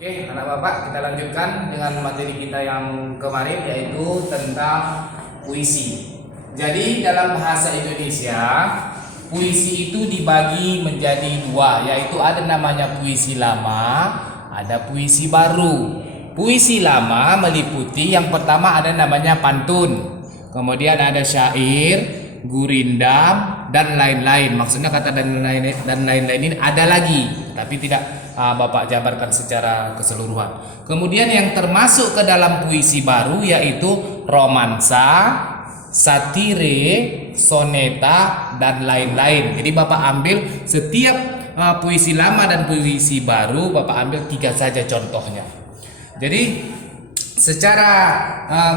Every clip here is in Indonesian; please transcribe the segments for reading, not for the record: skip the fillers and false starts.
Oke, anak bapak, kita lanjutkan dengan materi kita yang kemarin, yaitu tentang puisi. Jadi dalam bahasa Indonesia, puisi itu dibagi menjadi dua, yaitu ada namanya puisi lama, ada puisi baru. Puisi lama meliputi yang pertama ada namanya pantun, kemudian ada syair, gurindam, dan lain-lain. Maksudnya kata dan lain-lain ini ada lagi, tapi tidak Bapak jabarkan secara keseluruhan. Kemudian yang termasuk ke dalam puisi baru yaitu romansa, satire, soneta, dan lain-lain. Jadi Bapak ambil setiap puisi lama dan puisi baru, Bapak ambil 3 saja contohnya. Jadi secara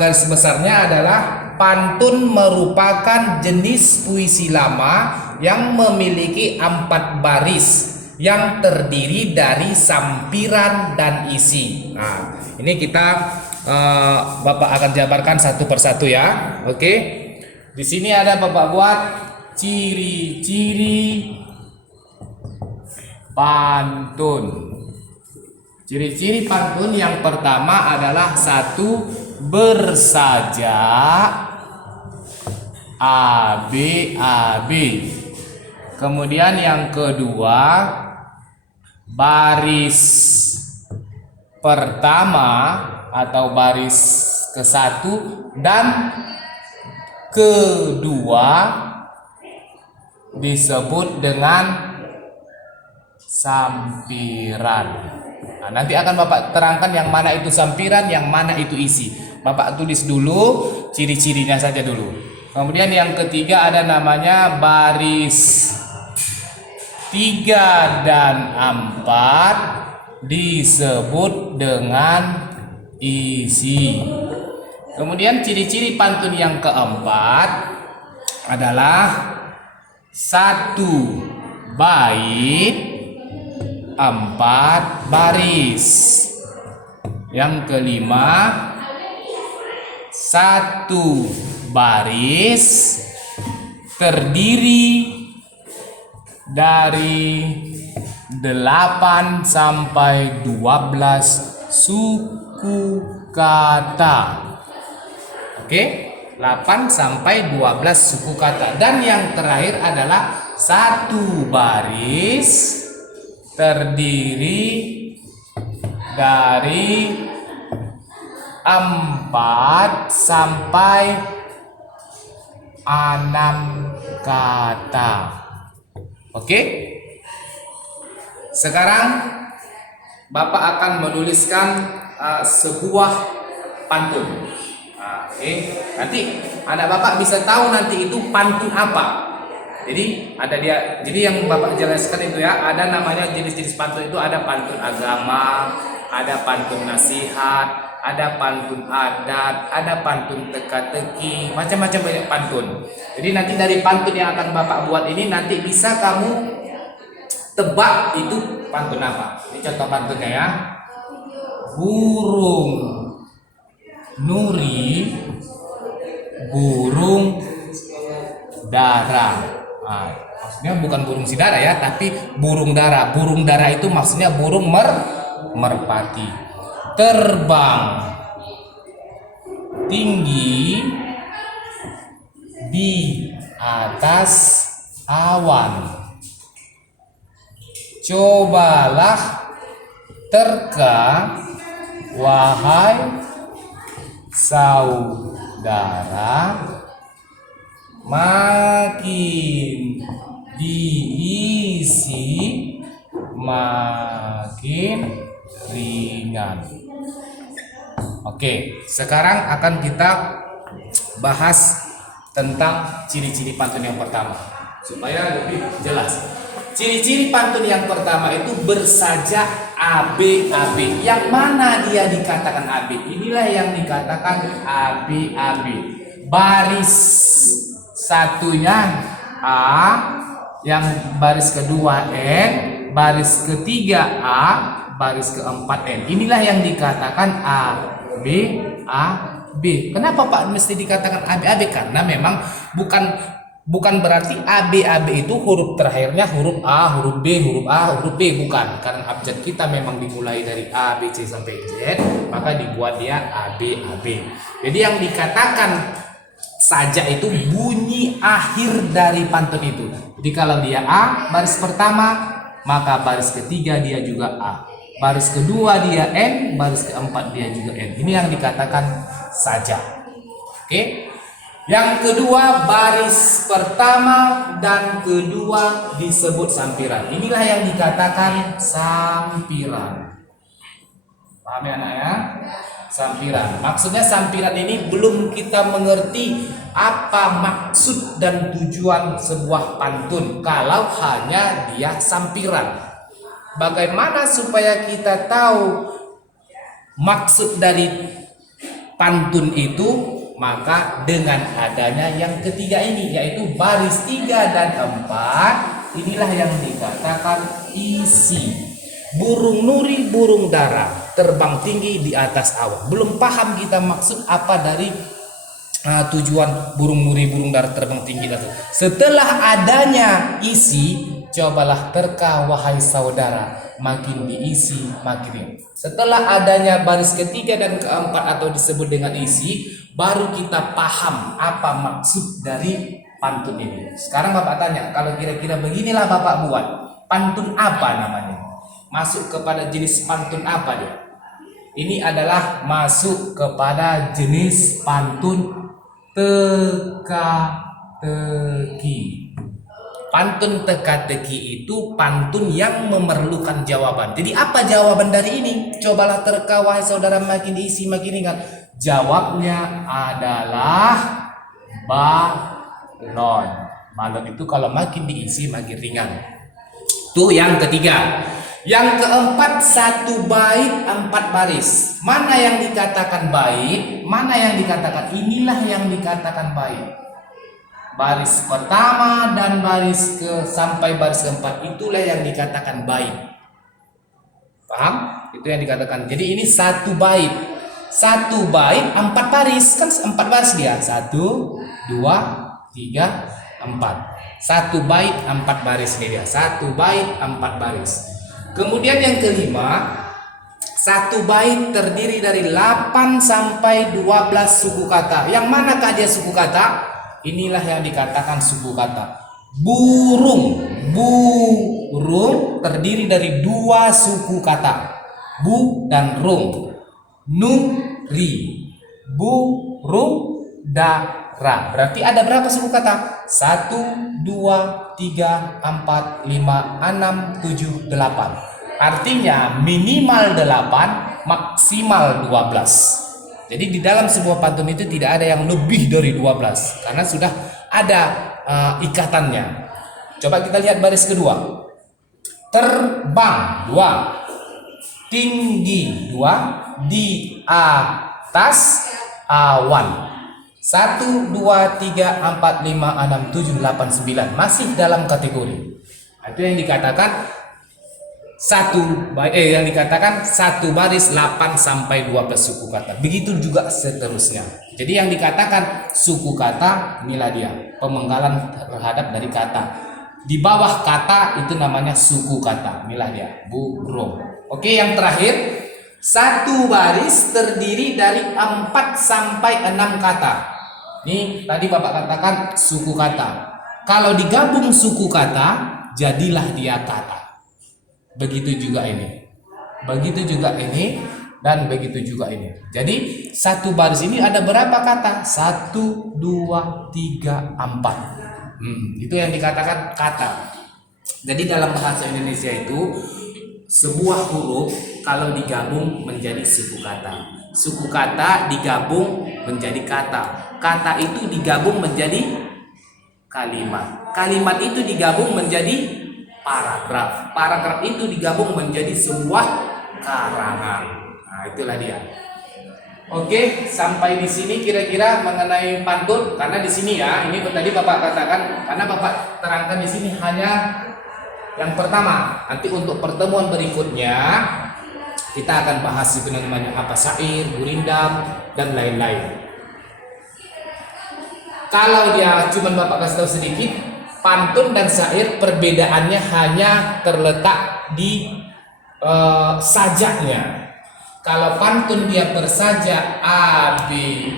garis besarnya adalah pantun merupakan jenis puisi lama yang memiliki 4 baris yang terdiri dari sampiran dan isi. Nah, ini kita Bapak akan jabarkan satu persatu ya. Oke. Di sini ada Bapak buat ciri-ciri pantun. Ciri-ciri pantun yang pertama adalah 1. Bersajak AB. Kemudian yang kedua, baris pertama atau baris ke-1 dan kedua disebut dengan sampiran. Nah, nanti akan Bapak terangkan yang mana itu sampiran, yang mana itu isi. Bapak tulis dulu ciri-cirinya saja dulu. Kemudian yang ketiga ada namanya baris 3 dan 4 disebut dengan isi. Kemudian ciri-ciri pantun yang keempat adalah 1 bait 4 baris. Yang kelima 1 baris terdiri dari 8 sampai 12 suku kata. Oke, 8 sampai 12 suku kata. Dan yang terakhir adalah 1 baris terdiri dari 4 sampai 6 kata. Oke. Sekarang Bapak akan menuliskan sebuah pantun. Oke. Nanti anak Bapak bisa tahu nanti itu pantun apa. Jadi jadi yang Bapak jelaskan itu ya, ada namanya jenis-jenis pantun itu, ada pantun agama, ada pantun nasihat, ada pantun adat, ada pantun teka-teki, macam-macam banyak pantun. Jadi nanti dari pantun yang akan Bapak buat ini nanti bisa kamu tebak itu pantun apa. Ini contoh pantunnya ya. Burung nuri, burung dara. Nah, maksudnya bukan burung sidara ya, tapi burung dara. Burung dara itu maksudnya burung merpati. Terbang tinggi di atas awan. Cobalah terka, wahai saudara, makin diisi makin ringan. Oke, sekarang akan kita bahas tentang ciri-ciri pantun yang pertama supaya lebih jelas. Ciri-ciri pantun yang pertama itu bersajak AB. Yang mana dia dikatakan AB? Inilah yang dikatakan AB. Baris satunya A, yang baris kedua N, baris ketiga A, baris keempat N. Inilah yang dikatakan AB. Kenapa Pak mesti dikatakan AB? Karena memang bukan Bukan berarti AB itu huruf terakhirnya huruf A, huruf B, huruf A, huruf B, bukan. Karena abjad kita memang dimulai dari A, B, C sampai Z, maka dibuat dia AB. Jadi yang dikatakan saja itu bunyi akhir dari pantun itu. Jadi kalau dia A baris pertama, maka baris ketiga dia juga A. Baris kedua dia N, baris keempat dia juga N. Ini yang dikatakan saja. Oke. Yang kedua, baris pertama dan kedua disebut sampiran. Inilah yang dikatakan sampiran. Paham ya anak ya? Sampiran. Maksudnya sampiran ini belum kita mengerti apa maksud dan tujuan sebuah pantun kalau hanya dia sampiran. Bagaimana supaya kita tahu maksud dari pantun itu? Maka dengan adanya yang ketiga ini, yaitu baris 3 dan 4, inilah yang dikatakan isi. Burung nuri, burung dara, terbang tinggi di atas awan. Belum paham kita maksud apa dari tujuan burung nuri, burung dara, terbang tinggi di atas. Setelah adanya isi, cobalah terka wahai saudara, makin diisi makin. Setelah adanya baris ketiga dan keempat atau disebut dengan isi, baru kita paham apa maksud dari pantun ini. Sekarang Bapak tanya, kalau kira-kira beginilah Bapak buat, pantun apa namanya? Masuk kepada jenis pantun apa dia? Ini adalah masuk kepada jenis pantun teka-teki. Pantun teka-teki itu pantun yang memerlukan jawaban. Jadi apa jawaban dari ini? Cobalah terka wahai saudara, makin diisi makin ringan. Jawabnya adalah balon. Balon itu kalau makin diisi makin ringan. Itu yang ketiga. Yang keempat, satu bait 4 baris. Mana yang dikatakan bait? Mana yang dikatakan? Inilah yang dikatakan bait. Baris pertama dan baris sampai baris keempat, itulah yang dikatakan bait. Paham? Itu yang dikatakan. Jadi ini satu bait. Satu bait 4 baris, kan 4 baris dia. 1 2 3 4. Satu bait 4 baris ini dia. Satu bait 4 baris. Kemudian yang kelima, satu bait terdiri dari 8 sampai 12 suku kata. Yang manakah dia suku kata? Inilah yang dikatakan suku kata. Burung. Burung terdiri dari 2 suku kata. Bu dan rung. Nuri. Burung dara. Berarti ada berapa suku kata? 1, 2, 3, 4, 5, 6, 7, 8. Artinya minimal 8, maksimal 12. Jadi di dalam sebuah pantun itu tidak ada yang lebih dari 12 karena sudah ada ikatannya. Coba kita lihat baris kedua. Terbang 2, tinggi 2, di atas awan. 1 2 3 4 5 6 7 8 9 masih dalam kategori. Itu yang dikatakan yang dikatakan satu baris 8 sampai 12 suku kata. Begitu juga seterusnya. Jadi yang dikatakan suku kata, inilah dia, pemenggalan terhadap dari kata. Di bawah kata itu namanya suku kata. Inilah dia, burung. Oke, yang terakhir, satu baris terdiri dari 4 sampai 6 kata. Ini tadi Bapak katakan suku kata. Kalau digabung suku kata, jadilah dia kata. Begitu juga ini. Begitu juga ini dan begitu juga ini. Jadi satu baris ini ada berapa kata? 1 2 3 4. Itu yang dikatakan kata. Jadi dalam bahasa Indonesia itu sebuah huruf kalau digabung menjadi suku kata. Suku kata digabung menjadi kata. Kata itu digabung menjadi kalimat. Kalimat itu digabung menjadi paragraf. Paragraf itu digabung menjadi sebuah karangan. Nah, itulah dia. Oke, sampai di sini kira-kira mengenai pantun. Karena di sini ya, ini tadi Bapak katakan, karena Bapak terangkan di sini hanya yang pertama. Nanti untuk pertemuan berikutnya kita akan bahas itu namanya apa, syair, gurindam dan lain-lain. Kalau dia cuma Bapak kasih tahu sedikit, pantun dan syair perbedaannya hanya terletak di sajaknya. Kalau pantun dia bersajak A B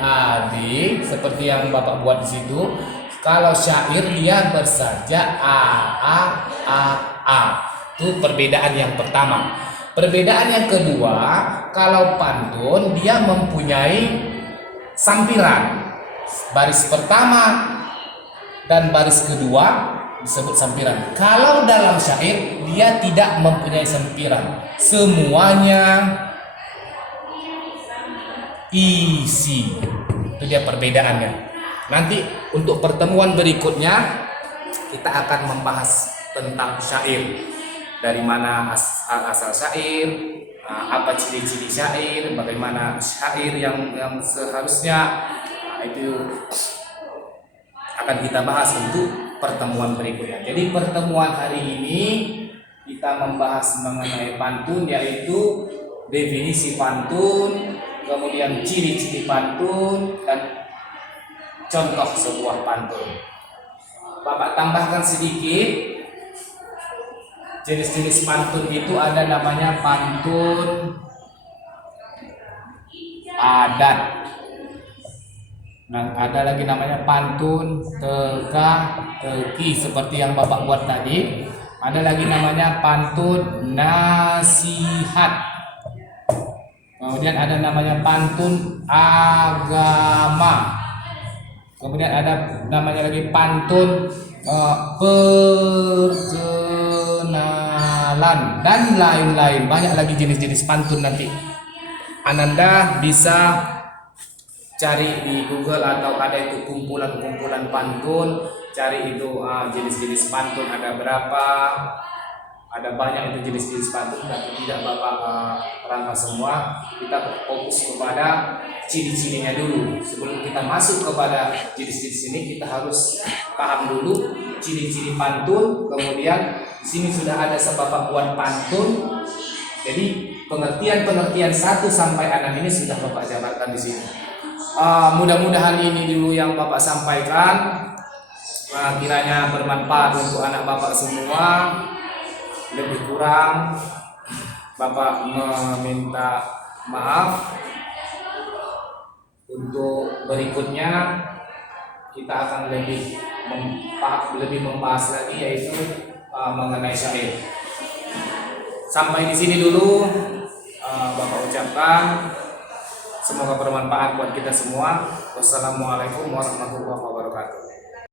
A B seperti yang Bapak buat di situ. Kalau syair dia bersajak A A A A. Itu perbedaan yang pertama. Perbedaan yang kedua, kalau pantun dia mempunyai sampiran. Baris pertama dan baris kedua disebut sampiran. Kalau dalam syair dia tidak mempunyai sampiran, semuanya isi. Itu dia perbedaannya. Nanti untuk pertemuan berikutnya kita akan membahas tentang syair, dari mana asal syair, apa ciri-ciri syair, bagaimana syair yang seharusnya. Itu akan kita bahas untuk pertemuan berikutnya. Jadi pertemuan hari ini kita membahas mengenai pantun, yaitu definisi pantun, kemudian ciri-ciri pantun, dan contoh sebuah pantun. Bapak tambahkan sedikit, jenis-jenis pantun itu ada namanya pantun adat. Nah, ada lagi namanya pantun teka-teki seperti yang Bapak buat tadi. Ada lagi namanya pantun nasihat. Kemudian ada namanya pantun agama. Kemudian ada namanya lagi pantun perkenalan dan lain-lain. Banyak lagi jenis-jenis pantun nanti. Ananda bisa cari di Google atau ada itu kumpulan-kumpulan pantun, cari itu jenis-jenis pantun ada berapa, ada banyak itu jenis-jenis pantun, tapi tidak Bapak rangka semua. Kita fokus kepada ciri-cirinya dulu. Sebelum kita masuk kepada jenis-jenis ini, kita harus paham dulu ciri-ciri pantun. Kemudian di sini sudah ada Bapak buat pantun. Jadi pengertian-pengertian 1 sampai 6 ini sudah Bapak jabarkan di sini. Mudah-mudahan ini dulu yang Bapak sampaikan, kiranya bermanfaat untuk anak Bapak semua. Lebih kurang Bapak meminta maaf. Untuk berikutnya kita akan lebih membahas lagi, yaitu mengenai syair. Sampai di sini dulu Bapak ucapkan. Semoga bermanfaat buat kita semua. Wassalamualaikum warahmatullahi wabarakatuh.